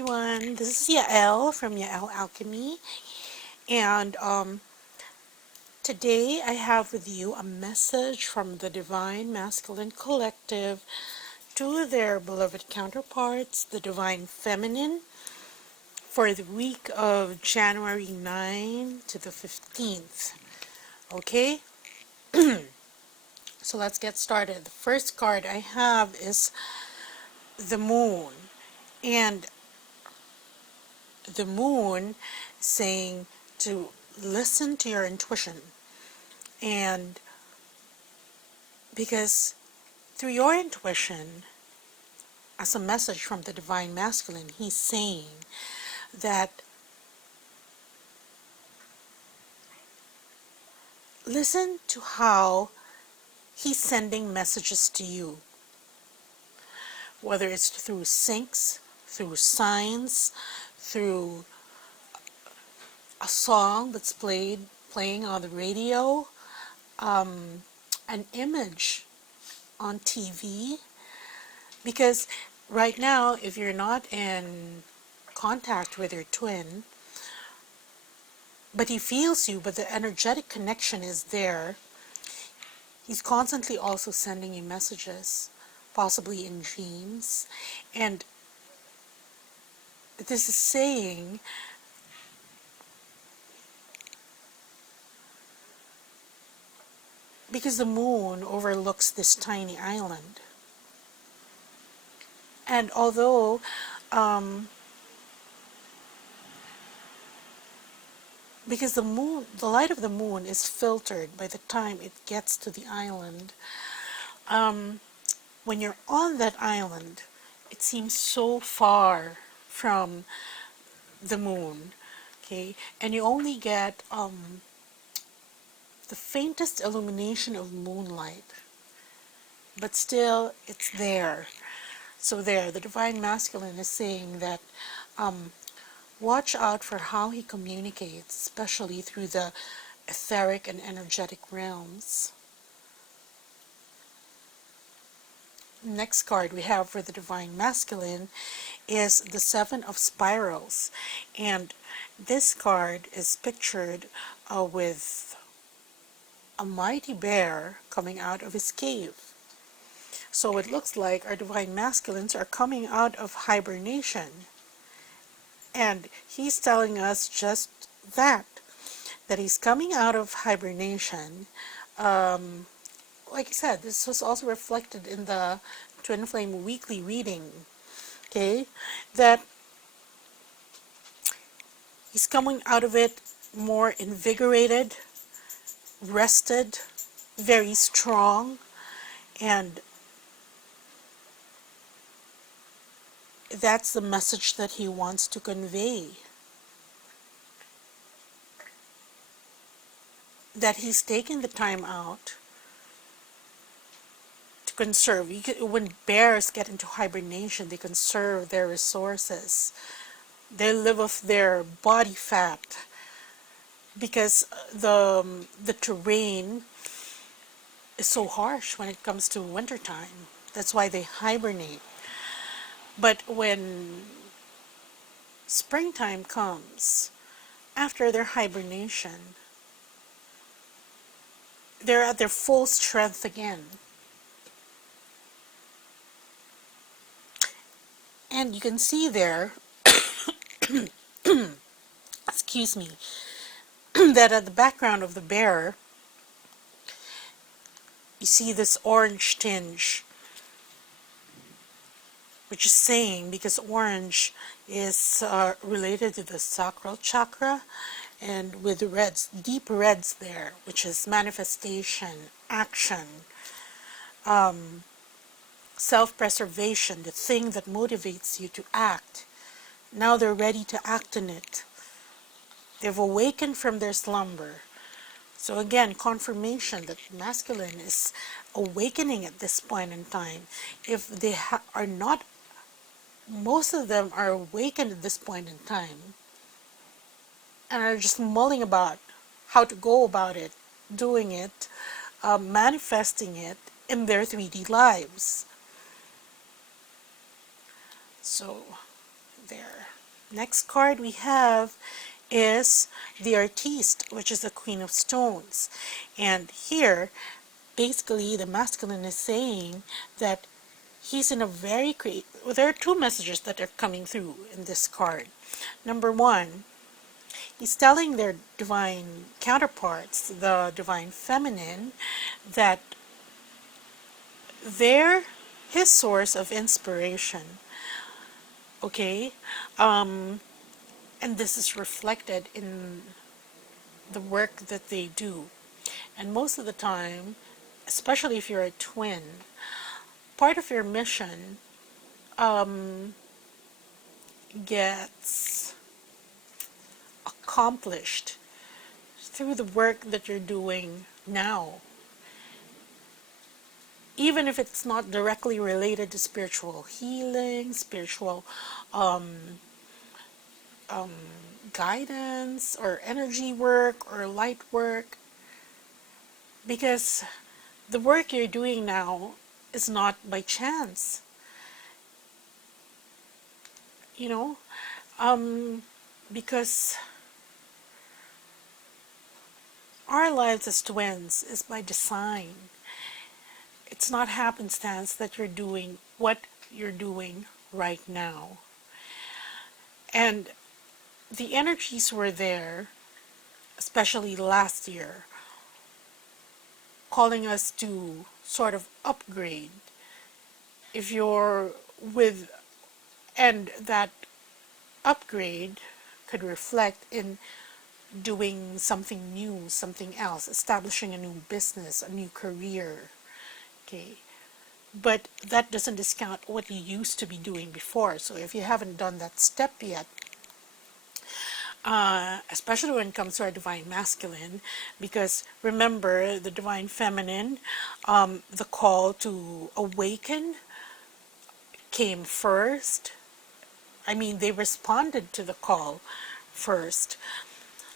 everyone, this is Yael from ASCENSION and today I have with you a message from the Divine Masculine Collective to their beloved counterparts, the Divine Feminine, for the week of January 9 to the 15th. Okay? So let's get started. The first card I have is the Moon, and the Moon saying to listen to your intuition, and because through your intuition, as a message from the Divine Masculine, he's saying that listen to how he's sending messages to you, whether it's through syncs, through signs, through a song that's playing on the radio, an image on TV. Because right now, if you're not in contact with your twin, but he feels you, but the energetic connection is there, he's constantly also sending you messages, possibly in dreams. And this is saying because the moon overlooks this tiny island. And although because the moon, the light of the moon is filtered by the time it gets to the island, when you're on that island, it seems so far from the moon, okay? And you only get the faintest illumination of moonlight, but still it's there. So there, the Divine Masculine is saying that watch out for how he communicates, especially through the etheric and energetic realms. Next card we have for the Divine Masculine is the Seven of Spirals, and this card is pictured with a mighty bear coming out of his cave. So it looks like our Divine Masculines are coming out of hibernation, and he's telling us just that he's coming out of hibernation. Like I said, this was also reflected in the Twin Flame weekly reading, okay, that he's coming out of it more invigorated, rested, very strong, and that's the message that he wants to convey. That he's taking the time out to conserve. When bears get into hibernation, they conserve their resources. They live off their body fat because the terrain is so harsh when it comes to wintertime. That's why they hibernate. But when springtime comes, after their hibernation, they're at their full strength again. And you can see there, excuse me, that at the background of the bear, you see this orange tinge, which is saying, because orange is related to the sacral chakra, and with the reds, deep reds there, which is manifestation, action, self-preservation, the thing that motivates you to act. Now they're ready to act on it. They've awakened from their slumber. So again, confirmation that masculine is awakening at this point in time. If they are not, most of them are awakened at this point in time and are just mulling about how to go about it, doing it, manifesting it in their 3D lives. So there. Next card we have is the Artiste, which is the Queen of Stones. And here, basically, the masculine is saying that he's in a very great... Well, there are two messages that are coming through in this card. Number one, he's telling their divine counterparts, the divine feminine, that they're his source of inspiration. Okay? And this is reflected in the work that they do. And most of the time, especially if you're a twin, part of your mission gets accomplished through the work that you're doing now. Even if it's not directly related to spiritual healing, spiritual guidance, or energy work, or light work, because the work you're doing now is not by chance, you know, because our lives as twins is by design. It's not happenstance that you're doing what you're doing right now. And the energies were there, especially last year, calling us to sort of upgrade. If you're with, and that upgrade could reflect in doing something new, something else, establishing a new business, a new career. Okay. But that doesn't discount what you used to be doing before. So if you haven't done that step yet, especially when it comes to our divine masculine, because remember, the divine feminine, the call to awaken came first. I mean, they responded to the call first.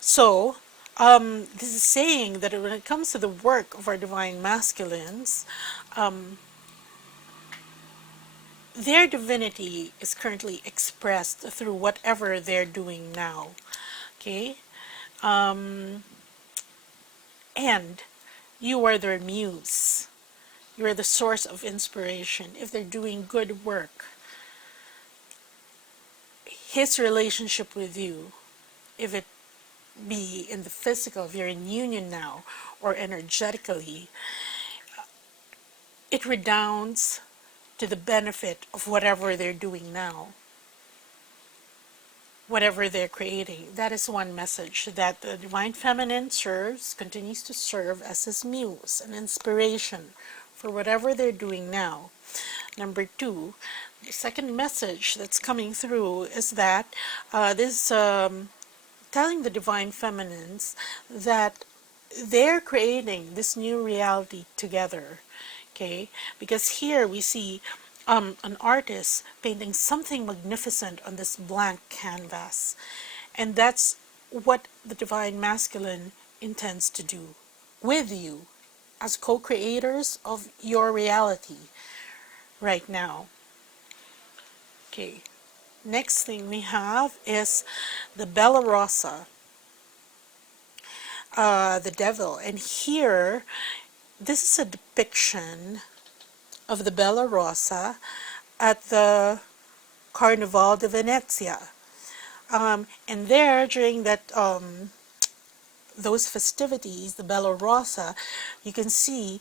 So, this is saying that when it comes to the work of our divine masculines, their divinity is currently expressed through whatever they're doing now. Okay? And you are their muse. You are the source of inspiration. If they're doing good work, his relationship with you, if it be in the physical, if you're in union now, or energetically, it redounds to the benefit of whatever they're doing now, whatever they're creating. That is one message, that the divine feminine continues to serve as his muse, an inspiration for whatever they're doing now. Number two, the second message that's coming through is that this telling the divine feminines that they're creating this new reality together. Okay, because here we see an artist painting something magnificent on this blank canvas, and that's what the divine masculine intends to do with you as co-creators of your reality right now. Okay, next thing we have is the Bella Rosa, the devil. And here, this is a depiction of the Bella Rosa at the Carnival de Venezia. And there, during that those festivities, the Bella Rosa, you can see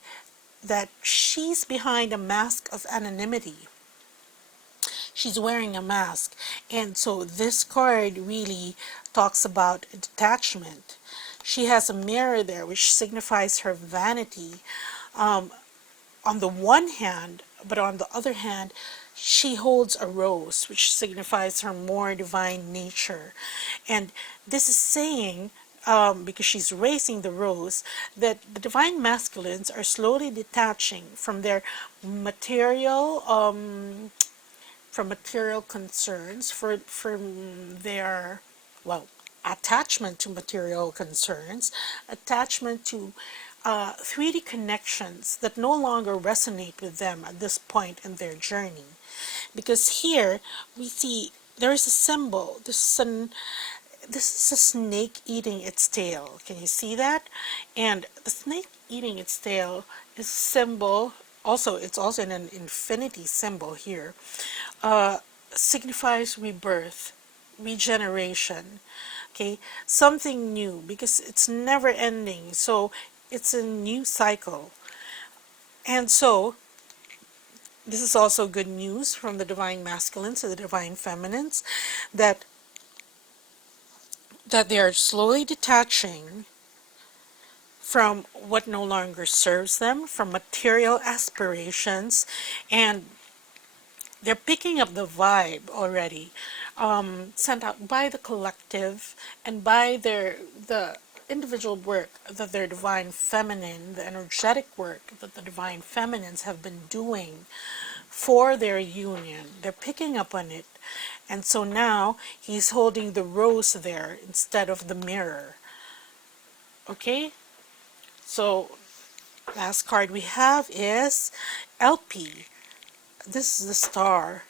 that she's behind a mask of anonymity. She's wearing a mask. And so this card really talks about detachment. She has a mirror there, which signifies her vanity on the one hand, but on the other hand, she holds a rose, which signifies her more divine nature. And this is saying, because she's raising the rose, that the divine masculines are slowly detaching from their material, from material concerns, from their, well, attachment to material concerns, attachment to 3D connections that no longer resonate with them at this point in their journey. Because here we see there is a symbol. This is a snake eating its tail. Can you see that? And the snake eating its tail is a symbol. Also, it's also an infinity symbol here. Signifies rebirth, regeneration. Okay, something new, because it's never ending. So it's a new cycle. And so this is also good news from the divine masculines to the divine feminines, that they are slowly detaching from what no longer serves them, from material aspirations, and they're picking up the vibe already, sent out by the collective and by the individual work that their divine feminine, the energetic work that the divine feminines have been doing for their union. They're picking up on it. And so now he's holding the rose there instead of the mirror. Okay? So last card we have is LP. This is the star.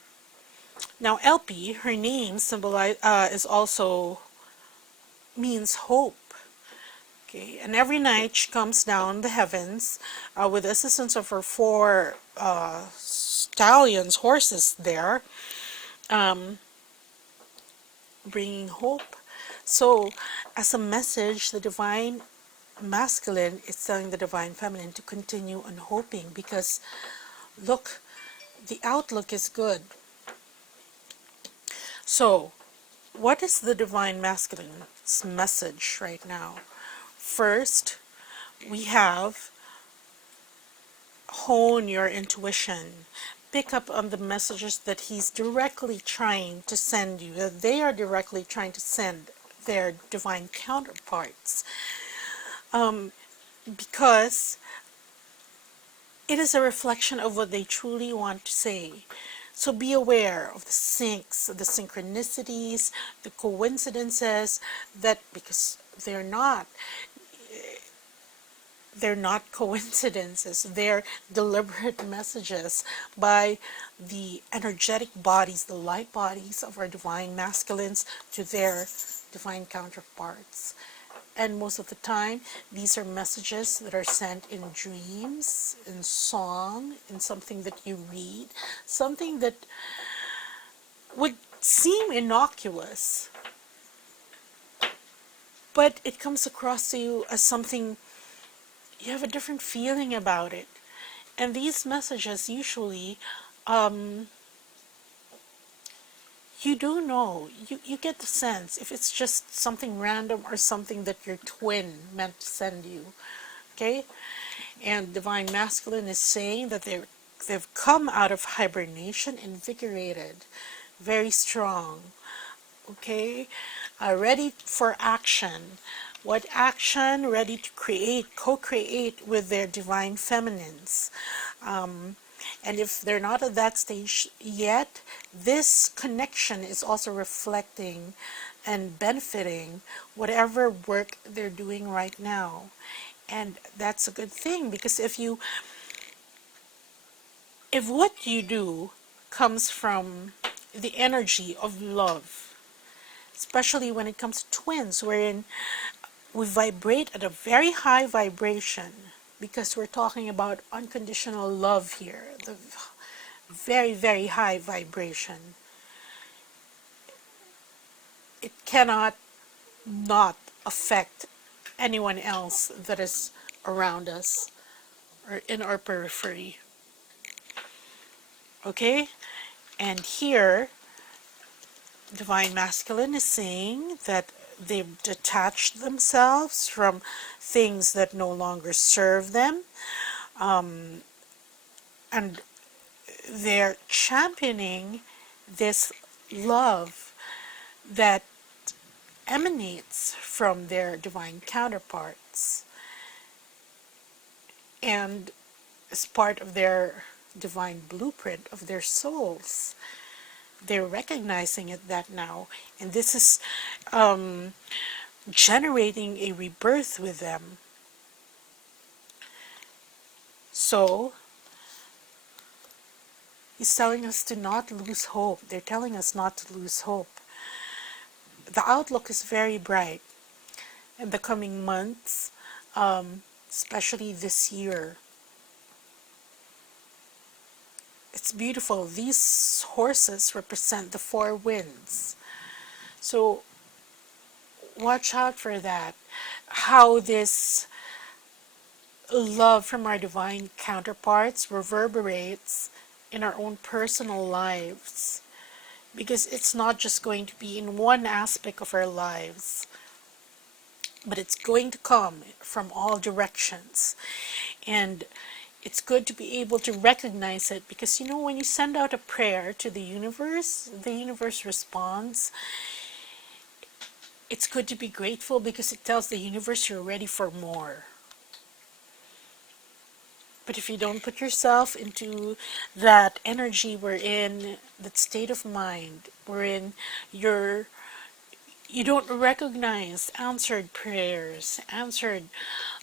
Now LP, her name is also means hope. Okay, and every night she comes down the heavens with the assistance of her four stallions, horses there, bringing hope. So, as a message, the divine masculine is telling the divine feminine to continue on hoping, because look, the outlook is good. So, what is the divine masculine's message right now? First, we have hone your intuition. Pick up on the messages that he's directly trying to send you, that they are directly trying to send their divine counterparts. Because it is a reflection of what they truly want to say. So be aware of the syncs, the synchronicities, the coincidences, that because they're not coincidences, they're deliberate messages by the energetic bodies, the light bodies of our divine masculines to their divine counterparts. And most of the time, these are messages that are sent in dreams, in song, in something that you read, something that would seem innocuous, but it comes across to you as something, you have a different feeling about it. And these messages usually, you do know, you get the sense if it's just something random or something that your twin meant to send you. Okay? And divine masculine is saying that they've come out of hibernation invigorated, very strong. Okay? Ready for action. What action? Ready to create, co-create with their divine feminines. And if they're not at that stage yet, this connection is also reflecting and benefiting whatever work they're doing right now. And that's a good thing, because if what you do comes from the energy of love, especially when it comes to twins, wherein we vibrate at a very high vibration, because we're talking about unconditional love here, the very, very high vibration. It cannot not affect anyone else that is around us or in our periphery. Okay? And here, divine masculine is saying that they've detached themselves from things that no longer serve them, and they're championing this love that emanates from their divine counterparts and is part of their divine blueprint of their souls. They're recognizing it that now, and this is generating a rebirth with them. So He's telling us to not lose hope. They're telling us not to lose hope. The outlook is very bright in the coming months, especially this year. It's beautiful. These horses represent the four winds. So watch out for that. How this love from our divine counterparts reverberates in our own personal lives. Because it's not just going to be in one aspect of our lives, but it's going to come from all directions. And it's good to be able to recognize it, because you know, when you send out a prayer to the universe responds. It's good to be grateful because it tells the universe you're ready for more. But if you don't put yourself into that energy, wherein that state of mind, wherein you don't recognize answered prayers, answered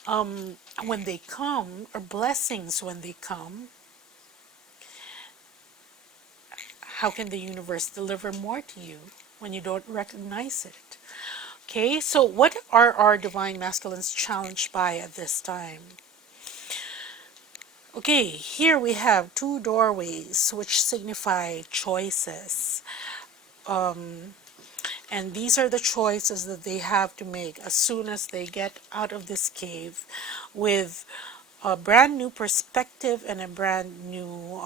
when they come, or blessings when they come, how can the universe deliver more to you when you don't recognize it? Okay, so what are our divine masculines challenged by at this time? Okay, here we have two doorways which signify choices. And these are the choices that they have to make as soon as they get out of this cave, with a brand new perspective and a brand new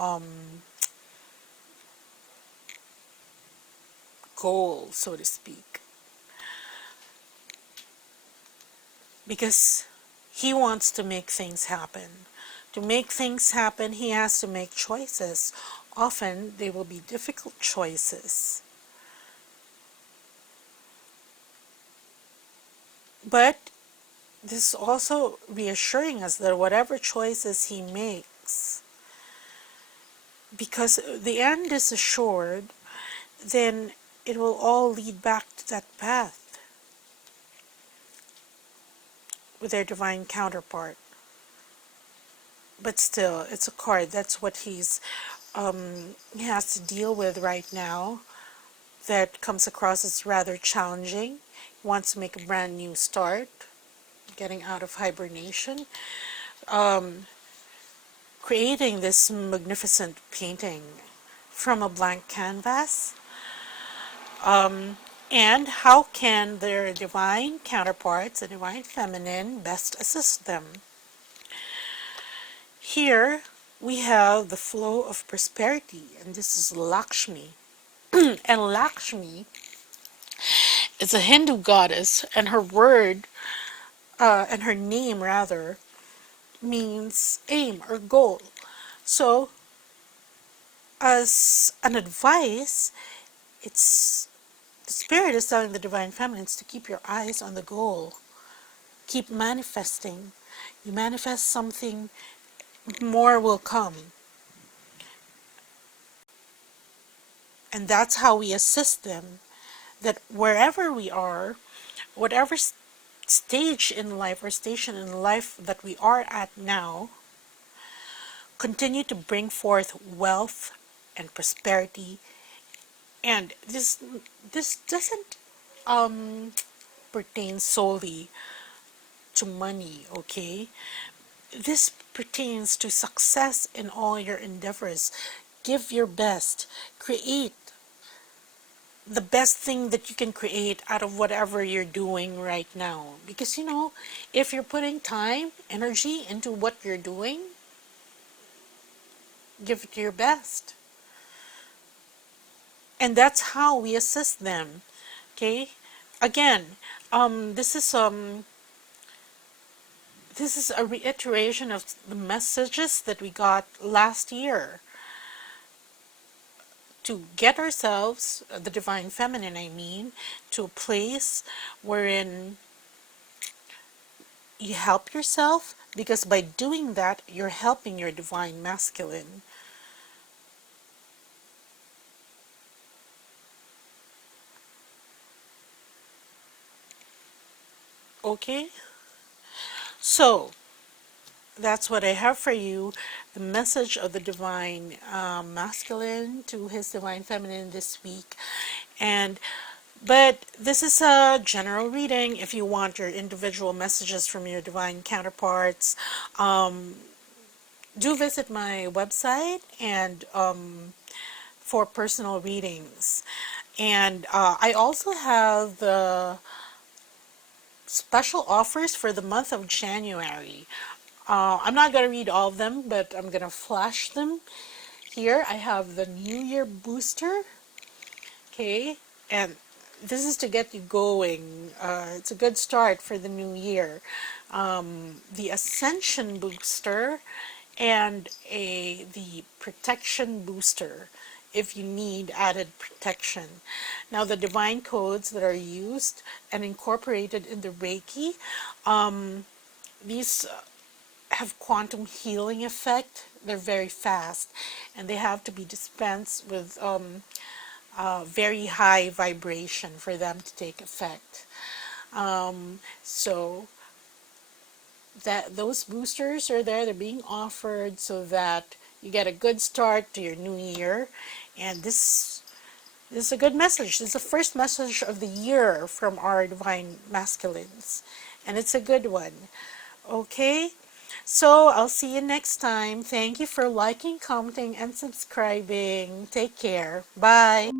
goal, so to speak. Because he wants to make things happen. To make things happen, he has to make choices. Often, they will be difficult choices. But this is also reassuring us that whatever choices he makes, because the end is assured, then it will all lead back to that path with their divine counterpart. But still, it's a card. That's what he has to deal with right now. That comes across as rather challenging. He wants to make a brand new start, getting out of hibernation, creating this magnificent painting from a blank canvas. And how can their divine counterparts, the divine feminine, best assist them? Here we have the flow of prosperity, and this is Lakshmi. And Lakshmi is a Hindu goddess, and her word, and her name rather, means aim or goal. So, as an advice, it's the spirit is telling the divine feminines to keep your eyes on the goal. Keep manifesting. You manifest something, more will come. And that's how we assist them. That wherever we are, whatever stage in life or station in life that we are at now, continue to bring forth wealth and prosperity. And this doesn't pertain solely to money, okay? This pertains to success in all your endeavors. Give your best. Create the best thing that you can create out of whatever you're doing right now. Because, you know, if you're putting time, energy into what you're doing, give it your best. And that's how we assist them. Okay? Again, this is a reiteration of the messages that we got last year, to get ourselves, the divine feminine I mean, to a place wherein you help yourself, because by doing that, you're helping your divine masculine. Okay? So, that's what I have for you. The message of the divine masculine to his divine feminine this week. And but this is a general reading. If you want your individual messages from your divine counterparts, do visit my website and for personal readings. And I also have the special offers for the month of January. I'm not going to read all of them, but I'm going to flash them here. I have the New Year Booster, okay, and this is to get you going. It's a good start for the new year. The Ascension Booster and the Protection Booster if you need added protection. Now the divine codes that are used and incorporated in the Reiki, these have quantum healing effect. They're very fast and they have to be dispensed with very high vibration for them to take effect. So that those boosters are there, they're being offered so that you get a good start to your new year. And this is a good message. This is the first message of the year from our divine masculines, and it's a good one. Okay, so I'll see you next time. Thank you for liking, commenting, and subscribing. Take care. Bye.